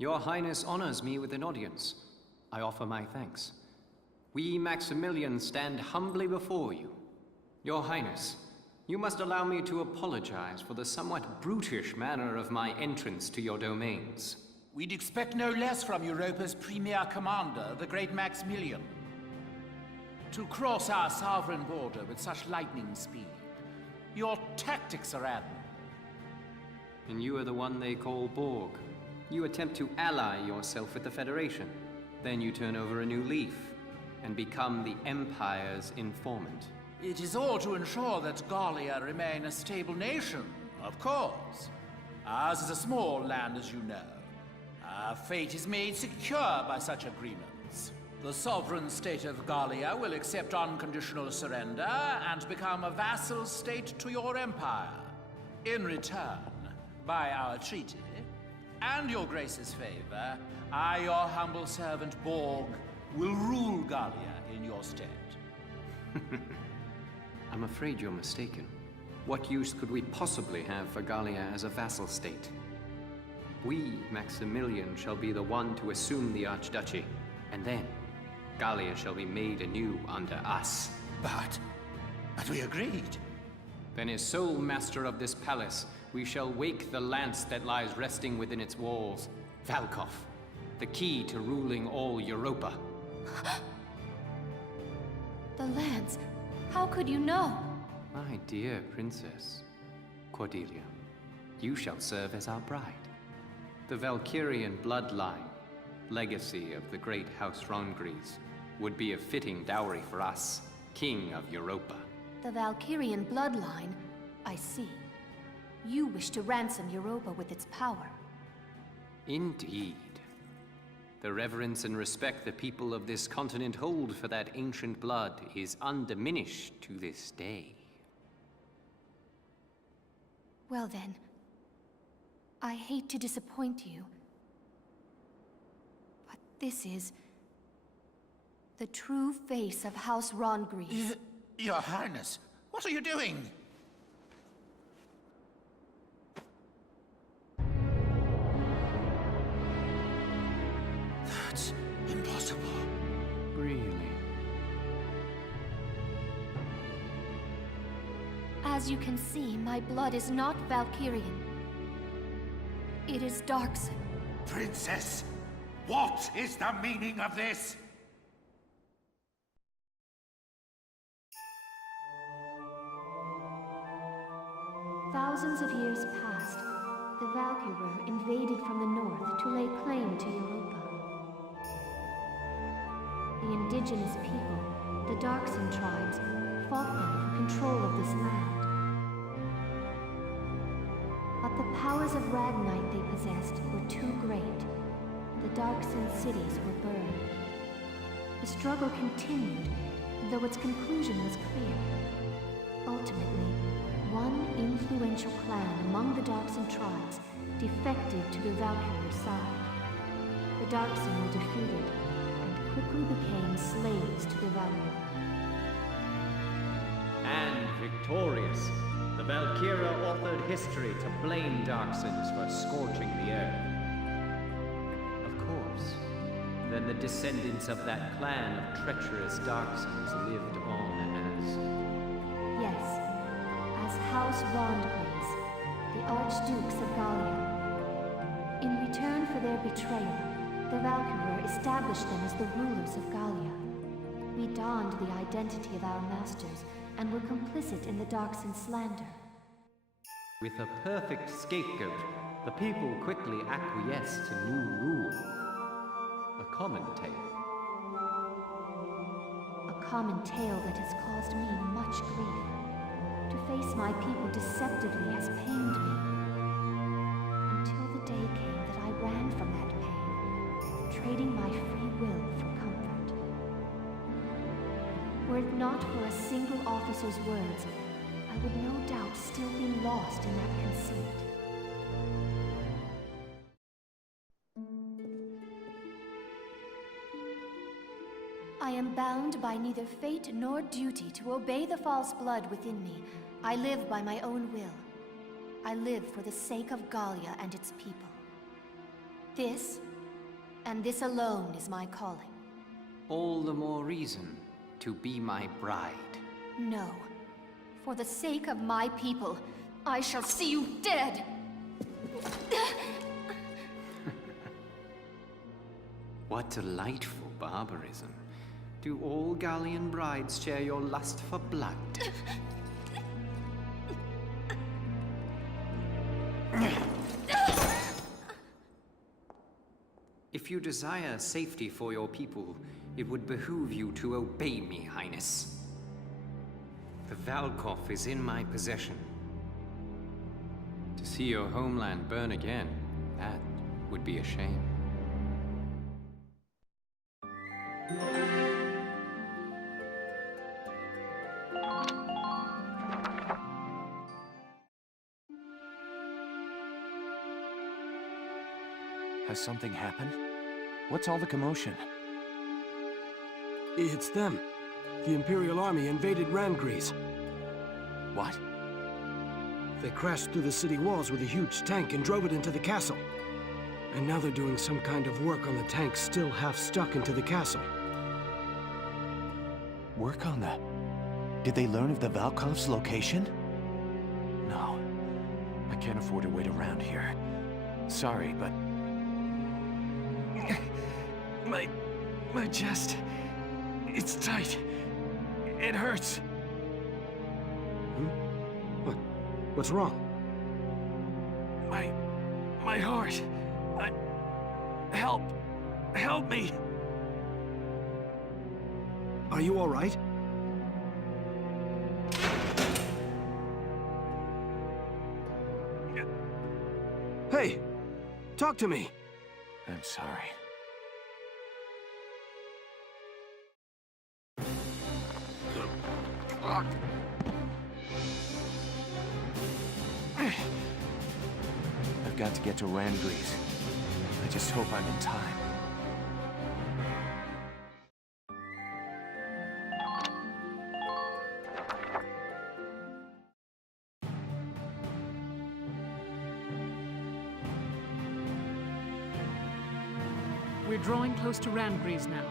Your Highness honors me with an audience. I offer my thanks. We Maximilians stand humbly before you. Your Highness, you must allow me to apologize for the somewhat brutish manner of my entrance to your domains. We'd expect no less from Europa's premier commander, the great Maximilian. To cross our sovereign border with such lightning speed. Your tactics are admirable. And you are the one they call Borg. You attempt to ally yourself with the Federation. Then you turn over a new leaf and become the Empire's informant. It is all to ensure that Gallia remain a stable nation, of course. Ours is a small land, as you know. Our fate is made secure by such agreements. The sovereign state of Gallia will accept unconditional surrender and become a vassal state to your empire. In return, by our treaty, and your grace's favor, I, your humble servant Borg, will rule Gallia in your stead. I'm afraid you're mistaken. What use could we possibly have for Gallia as a vassal state? We, Maximilian, shall be the one to assume the Archduchy, and then Gallia shall be made anew under us. But we agreed. Then as sole master of this palace, we shall wake the lance that lies resting within its walls. Valkov, the key to ruling all Europa. The lance? How could you know? My dear princess, Cordelia, you shall serve as our bride. The Valkyrian bloodline, legacy of the great House Rongries, would be a fitting dowry for us, King of Europa. The Valkyrian bloodline? I see. You wish to ransom Europa with its power. Indeed. The reverence and respect the people of this continent hold for that ancient blood is undiminished to this day. Well then, I hate to disappoint you, but this is the true face of House Rongries. Your Highness, what are you doing? That's impossible. Really? As you can see, my blood is not Valkyrian. It is Darkson. Princess, what is the meaning of this? Thousands of years past, the Valkyrie invaded from the north to lay claim to Europa. The indigenous people, the Darkson tribes, fought them for control of this land. But the powers of Ragnite they possessed were too great. The Darkson cities were burned. The struggle continued, though its conclusion was clear. Ultimately, one influential clan among the Darkson tribes defected to the Valkyrie side. The Darkson were defeated and quickly became slaves to the Valkyrie. And victorious, the Valkyria authored history to blame Darksons for scorching the earth. Of course, then the descendants of that clan of treacherous Darksons lived on as... Yes. As House Rongries, the Archdukes of Gallia. In return for their betrayal, the Valkyrie established them as the rulers of Gallia. We donned the identity of our masters and were complicit in the Darkson slander. With a perfect scapegoat, the people quickly acquiesced to new rule. A common tale. A common tale that has caused me much grief. To face my people deceptively has pained me. Until the day came that I ran from that pain, trading my free will for comfort. Were it not for a single officer's words, I would no doubt still be lost in that conceit. I am bound by neither fate nor duty to obey the false blood within me. I live by my own will. I live for the sake of Gallia and its people. This And this alone is my calling. All the more reason to be my bride. No. For the sake of my people, I shall see you dead! What delightful barbarism. Do all Gallian brides share your lust for blood? If you desire safety for your people, it would behoove you to obey me, Highness. The Valkov is in my possession. To see your homeland burn again, that would be a shame. Has something happened? What's all the commotion? It's them. The Imperial Army invaded Randgrease. What? They crashed through the city walls with a huge tank and drove it into the castle. And now they're doing some kind of work on the tank still half stuck into the castle. Work on that? Did they learn of the Valkov's location? No. I can't afford to wait around here. Sorry, but... My chest... It's tight. It hurts. What? What's wrong? My heart. Help me. Are you all right? Hey, talk to me. I'm sorry. I've got to get to Randgrease. I just hope I'm in time. We're drawing close to Randgrease now.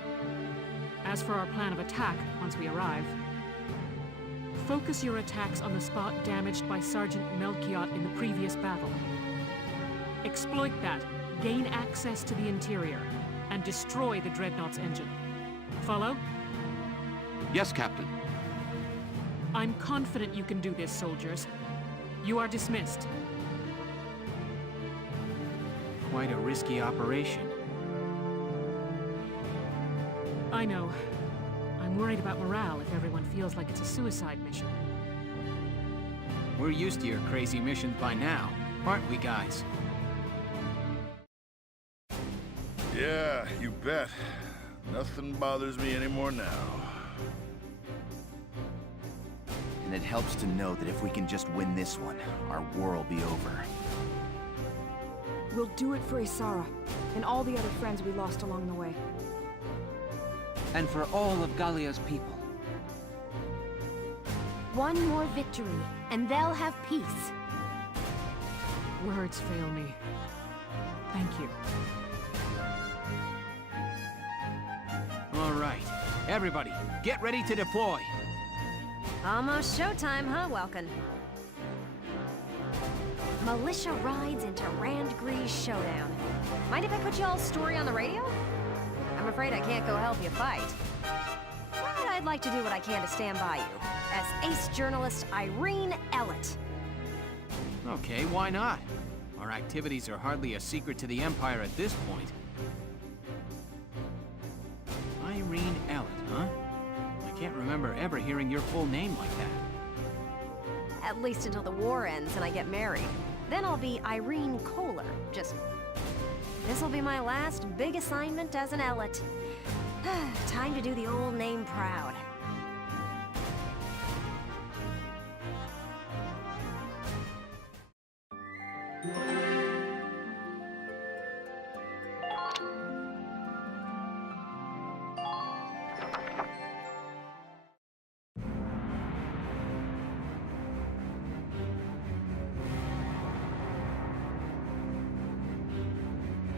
As for our plan of attack, once we arrive, focus your attacks on the spot damaged by Sergeant Melchiot in the previous battle. Exploit that, gain access to the interior, and destroy the Dreadnought's engine. Follow? Yes, Captain. I'm confident you can do this, soldiers. You are dismissed. Quite a risky operation. I know. I'm worried about morale if everyone feels like it's a suicide mission. We're used to your crazy missions by now, aren't we, guys? Yeah, you bet. Nothing bothers me anymore now. And it helps to know that if we can just win this one, our war will be over. We'll do it for Isara, and all the other friends we lost along the way. And for all of Gallia's people. One more victory, and they'll have peace. Words fail me. Thank you. All right, everybody, get ready to deploy. Almost showtime, huh, Welkin? Militia rides into Randgrease Showdown. Mind if I put y'all's story on the radio? I'm afraid I can't go help you fight. But I'd like to do what I can to stand by you, as ace journalist Irene Ellett. Okay, why not? Our activities are hardly a secret to the Empire at this point. Irene Ellett, huh? I can't remember ever hearing your full name like that. At least until the war ends and I get married. Then I'll be Irene Kohler. This'll be my last big assignment as an Ellett. Time to do the old name proud.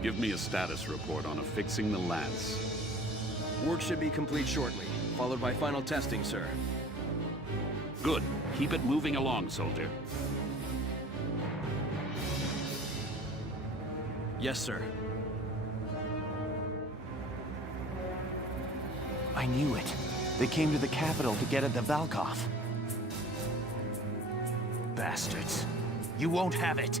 Give me a status report on affixing the lance. Work should be complete shortly, followed by final testing, sir. Good. Keep it moving along, soldier. Yes, sir. I knew it. They came to the capital to get at the Valkov. Bastards. You won't have it.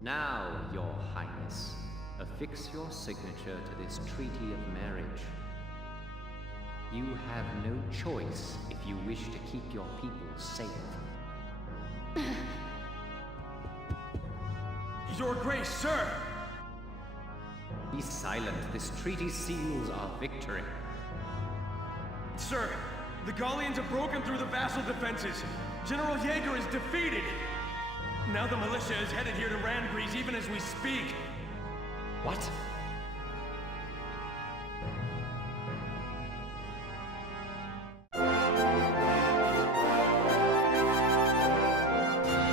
Now, Your Highness, affix your signature to this treaty of marriage. You have no choice if you wish to keep your people safe. Your Grace, sir! Be silent. This treaty seals our victory. Sir, the Gallians have broken through the vassal defenses. General Jaeger is defeated. Now the militia is headed here to Randgrease even as we speak. What?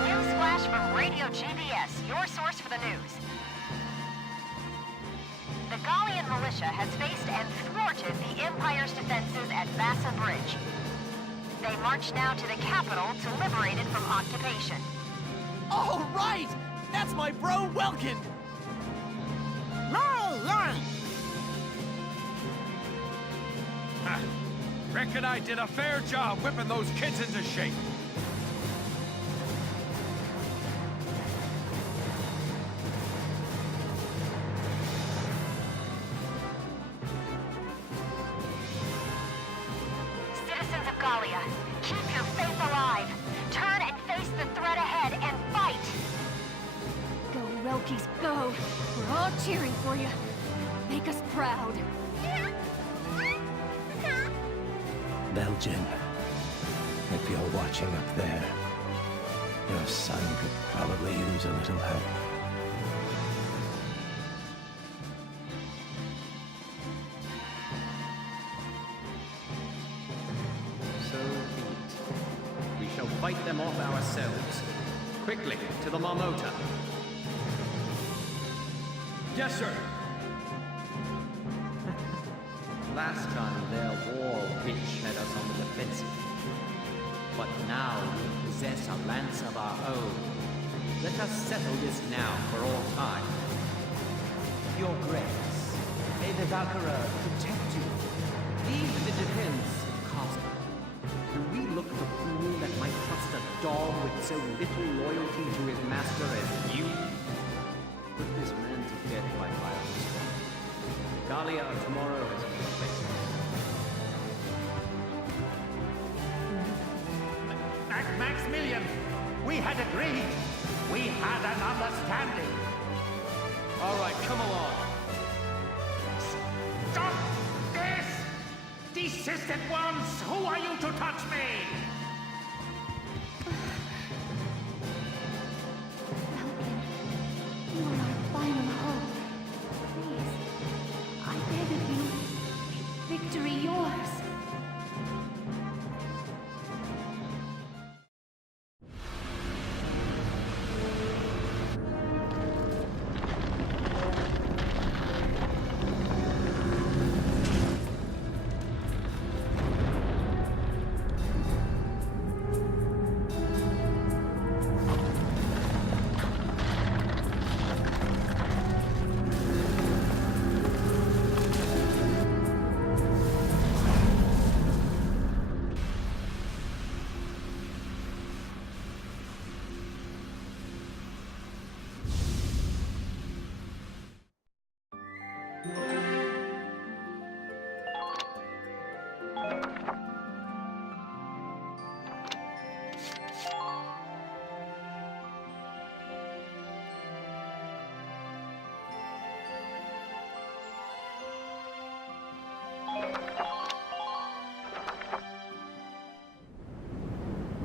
Newsflash from Radio GBS, your source for the news. The Gallian militia has faced and thwarted the Empire's defenses at Vassa Bridge. They march now to the capital to liberate it from occupation. All right! That's my bro, Welkin! Reckon I did a fair job whipping those kids into shape. Citizens of Gallia, keep your faith alive. Turn and face the threat ahead and fight! Go, Relkies, go! We're all cheering for you. Make us proud. Belgian, if you're watching up there, your son could probably use a little help. So be it. We shall fight them off ourselves. Quickly, to the Marmota. Yes, sir. Last time, their war witch had us on the defensive. But now we possess a lance of our own. Let us settle this now for all time. Your Grace, may the Valkyria protect you. Leave the defense of Cosmo. Do we look the fool that might trust a dog with so little loyalty to his master as you? Put this man to death by violence. Gallia of tomorrow has been replaced. Maximilian, we had agreed. We had an understanding. All right, come along. Stop this! Desist at once! Who are you to touch me? Falcon, you are our final hope. Please, I beg of you, make victory yours.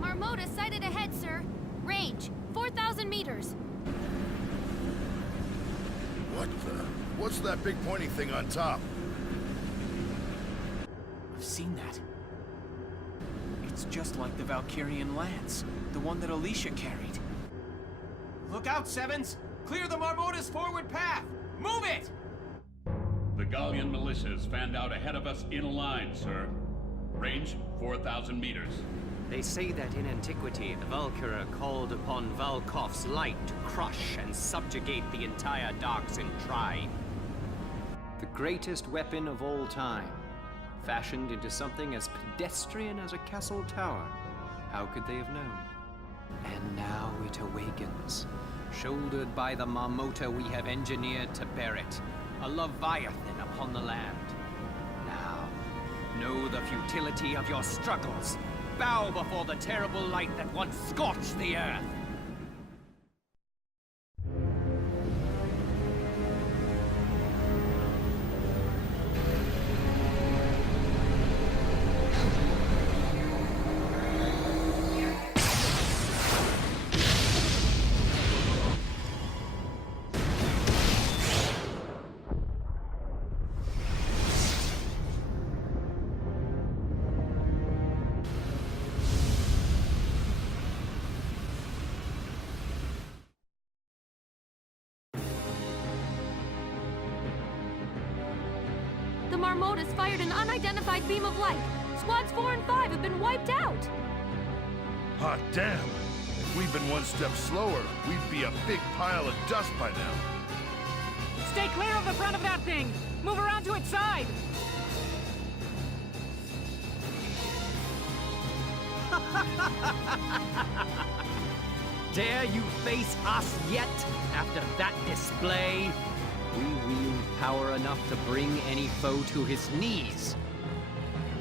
Marmota sighted ahead, sir. Range, 4,000 meters. What the? What's that big pointy thing on top? I've seen that. It's just like the Valkyrian lance, the one that Alicia carried. Look out, Sevens! Clear the Marmota's forward path! Move it! The Gallian militia is fanned out ahead of us in a line, sir. Range 4,000 meters. They say that in antiquity, the Valkyria called upon Valkov's light to crush and subjugate the entire Darksin tribe. The greatest weapon of all time, fashioned into something as pedestrian as a castle tower. How could they have known? And now it awakens, shouldered by the Marmota we have engineered to bear it, a leviathan upon the land. Now, know the futility of your struggles. Bow before the terrible light that once scorched the earth. The Marmotas fired an unidentified beam of light. Squads 4 and 5 have been wiped out. Hot damn! If we'd been one step slower, we'd be a big pile of dust by now. Stay clear of the front of that thing! Move around to its side! Dare you face us yet, after that display? We wield power enough to bring any foe to his knees.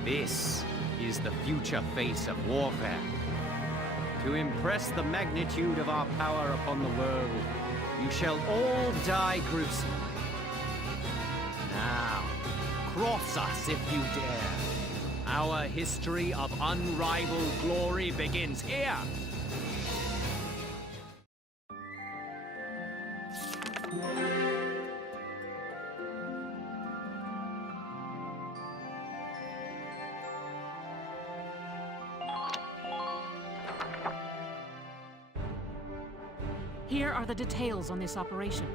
This is the future face of warfare. To impress the magnitude of our power upon the world, you shall all die gruesomely. Now, cross us if you dare. Our history of unrivaled glory begins here. Here are the details on this operation.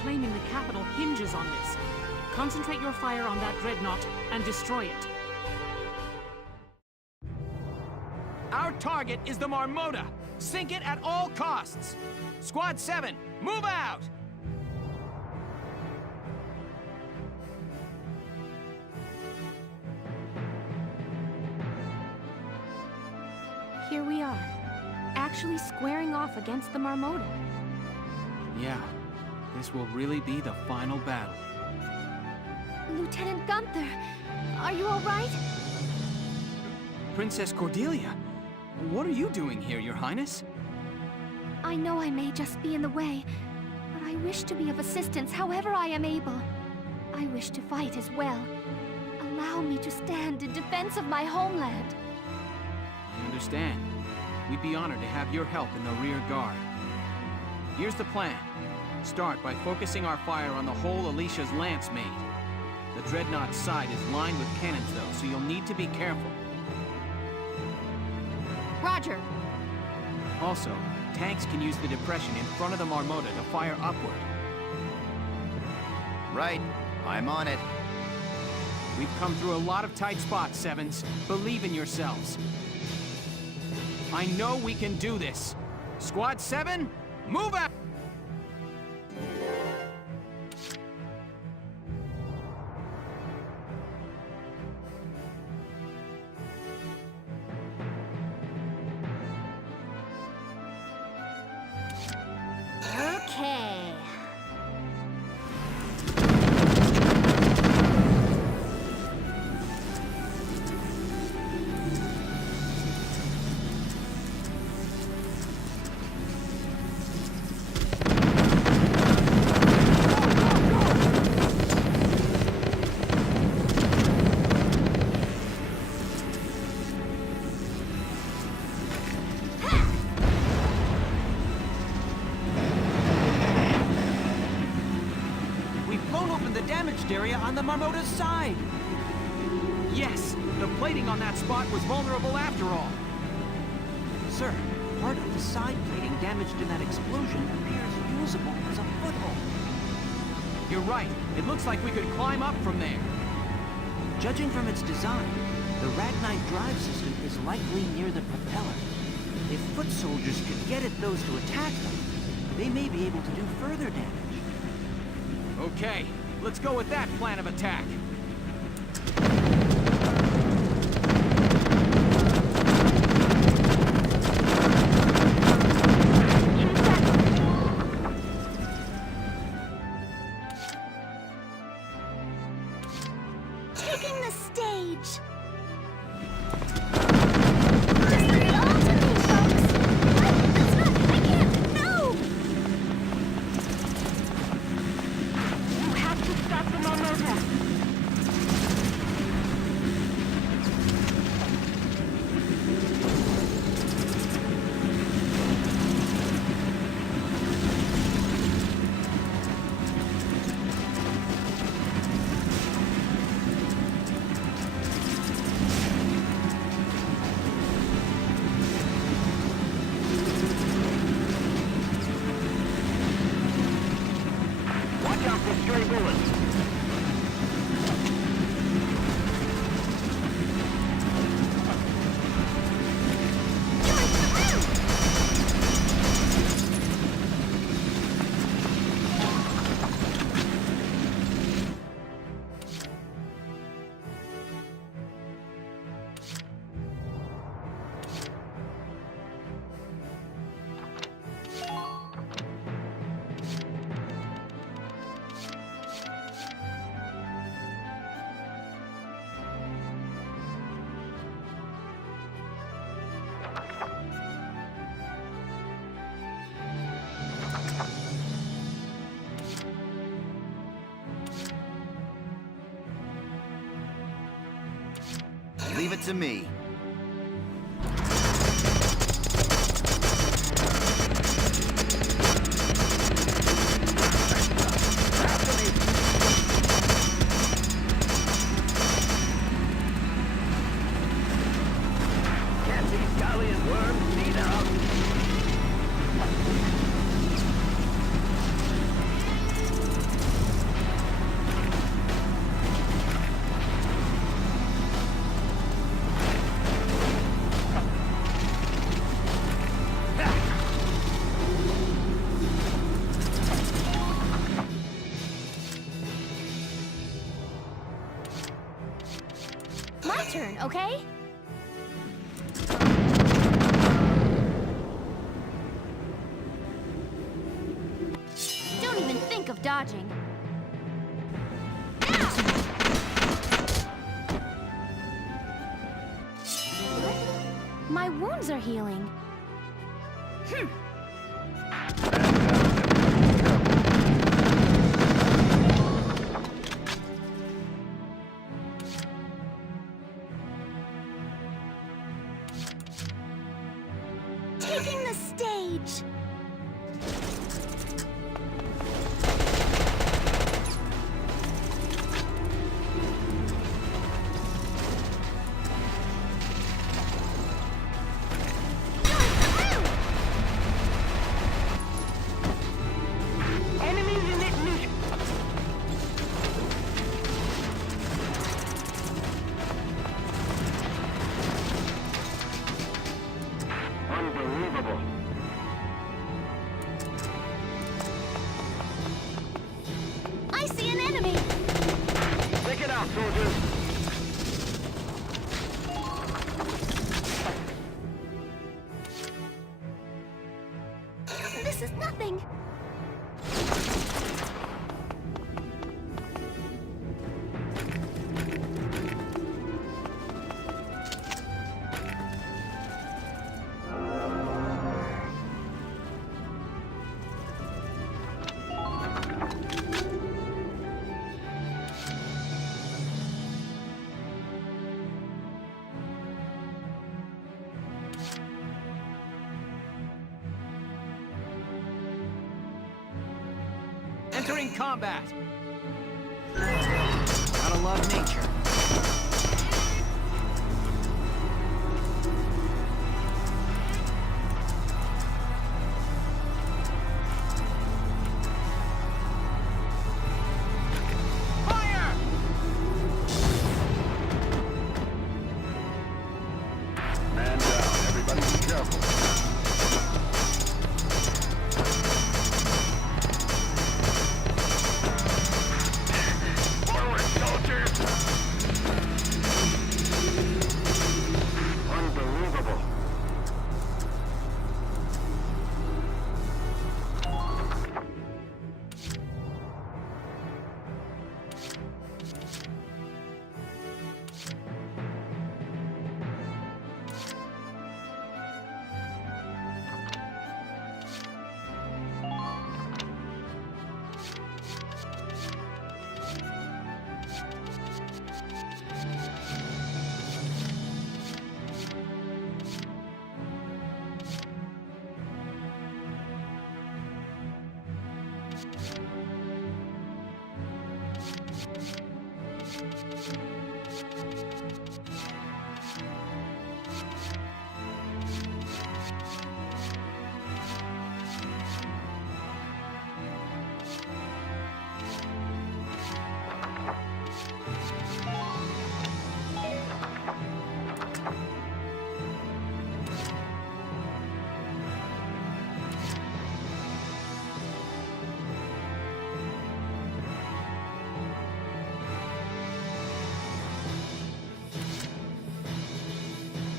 reclaiming the capital hinges on this. Concentrate your fire on that dreadnought and destroy it. Our target is the Marmota. Sink it at all costs. Squad 7, move out! Here we are, actually squaring off against the Marmota. Yeah, this will really be the final battle. Lieutenant Gunther, are you all right? Princess Cordelia, what are you doing here, Your Highness? I know I may just be in the way, but I wish to be of assistance however I am able. I wish to fight as well. Allow me to stand in defense of my homeland. I understand. We'd be honored to have your help in the rear guard. Here's the plan. Start by focusing our fire on the hole Alicia's lance made. The Dreadnought's side is lined with cannons though, so you'll need to be careful. Roger. Also, tanks can use the depression in front of the Marmota to fire upward. Right. I'm on it. We've come through a lot of tight spots, Sevens. Believe in yourselves. I know we can do this. Squad 7, move out! Okay. Area on the Marmota's side. Yes, the plating on that spot was vulnerable after all. Sir, part of the side plating damaged in that explosion appears usable as a foothold. You're right. It looks like we could climb up from there. Judging from its design, the Ragnite drive system is likely near the propeller. If foot soldiers could get at those to attack them, they may be able to do further damage. Okay. Let's go with that plan of attack. Taking the stage. Leave it to me. Can't these galleon worms lead out? okay? Don't even think of dodging. My wounds are healing. Taking the stage. I see an enemy! Take it out, soldiers! This is nothing! Entering combat! Gotta love nature. Fire! Man down. Everybody be careful.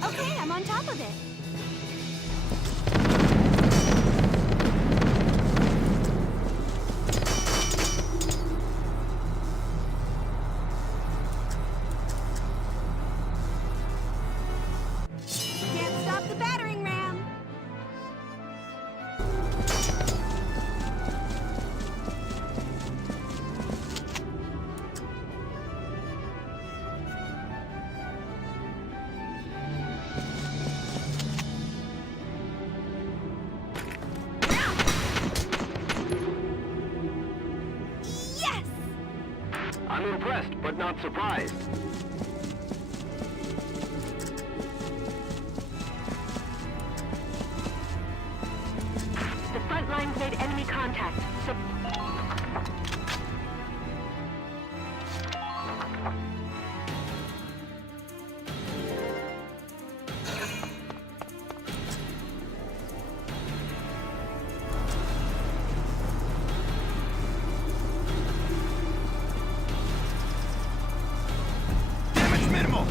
Okay, I'm on top of it. Can't stop the battering ram. Yes! I'm impressed, but not surprised. The front lines made enemy contact. So Damage minimal!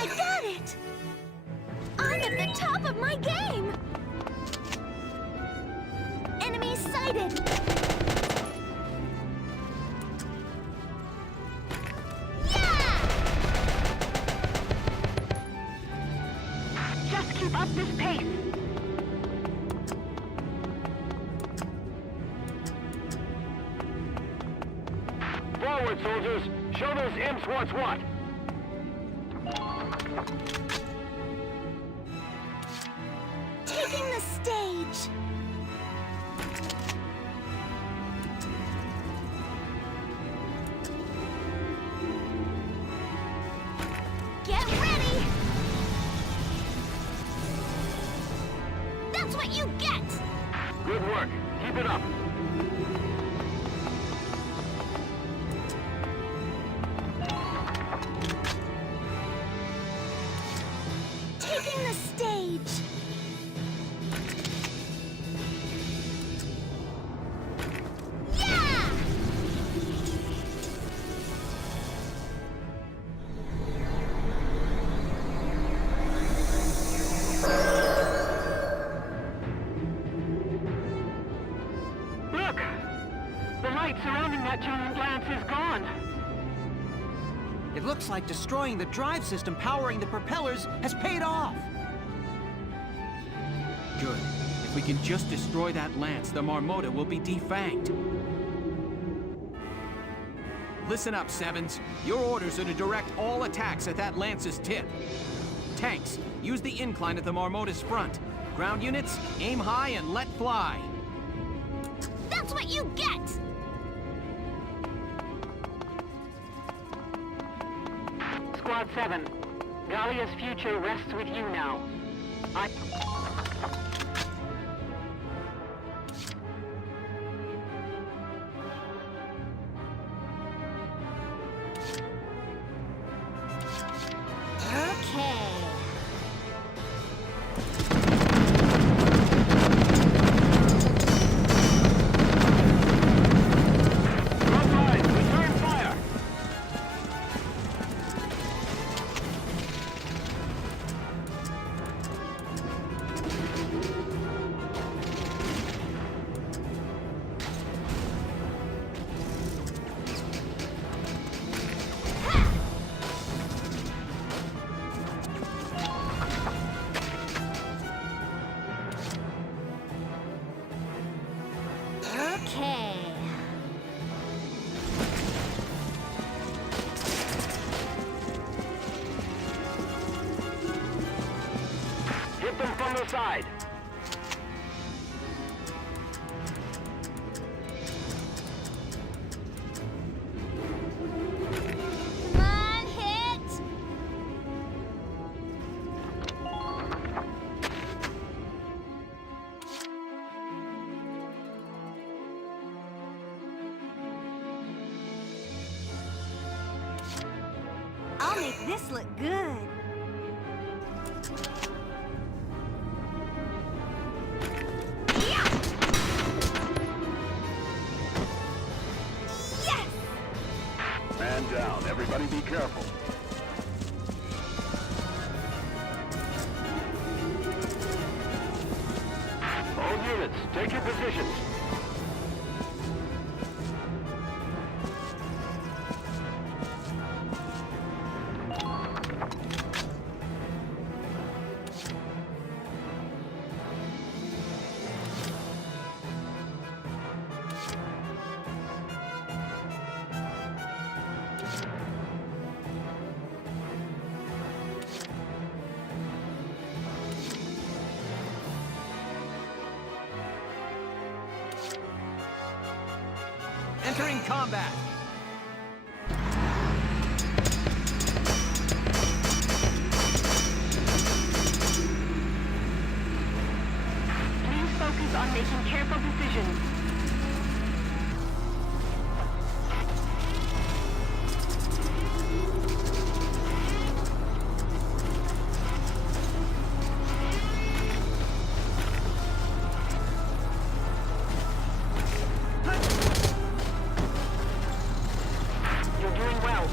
I got it! I'm at the top of my game! Enemy sighted! Yeah! Just keep up this pace! Forward, soldiers! Show those imps what's what! Taking the stage! Get ready! That's what you get! Good work. Keep it up. Taking the stage! Yeah! Look! The light surrounding that giant lance is gone. It looks like destroying the drive system powering the propellers has paid off. Good. If we can just destroy that lance, the Marmota will be defanged. Listen up, Sevens. Your orders are to direct all attacks at that lance's tip. Tanks, use the incline at the Marmota's front. Ground units, aim high and let fly. That's what you get! Squad 7, Gallia's future rests with you now. Okay. Front line, return fire! Okay. Hit them from the side. Come on, hit! I'll make this look good. Yes! Man down. Everybody be careful. All units, take your positions. Entering combat. Please focus on making careful decisions. You're doing well.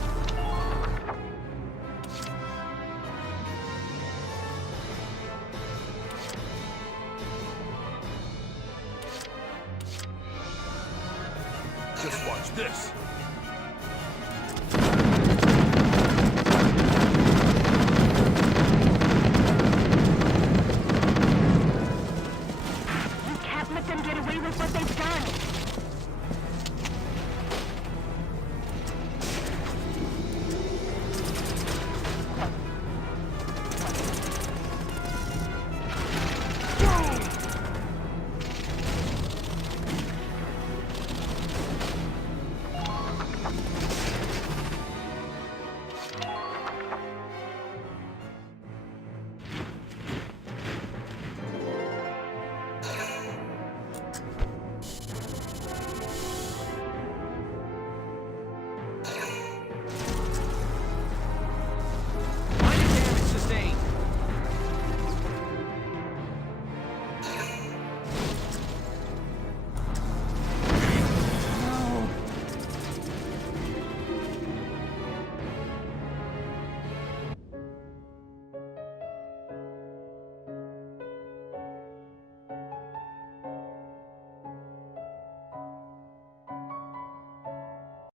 Watch this!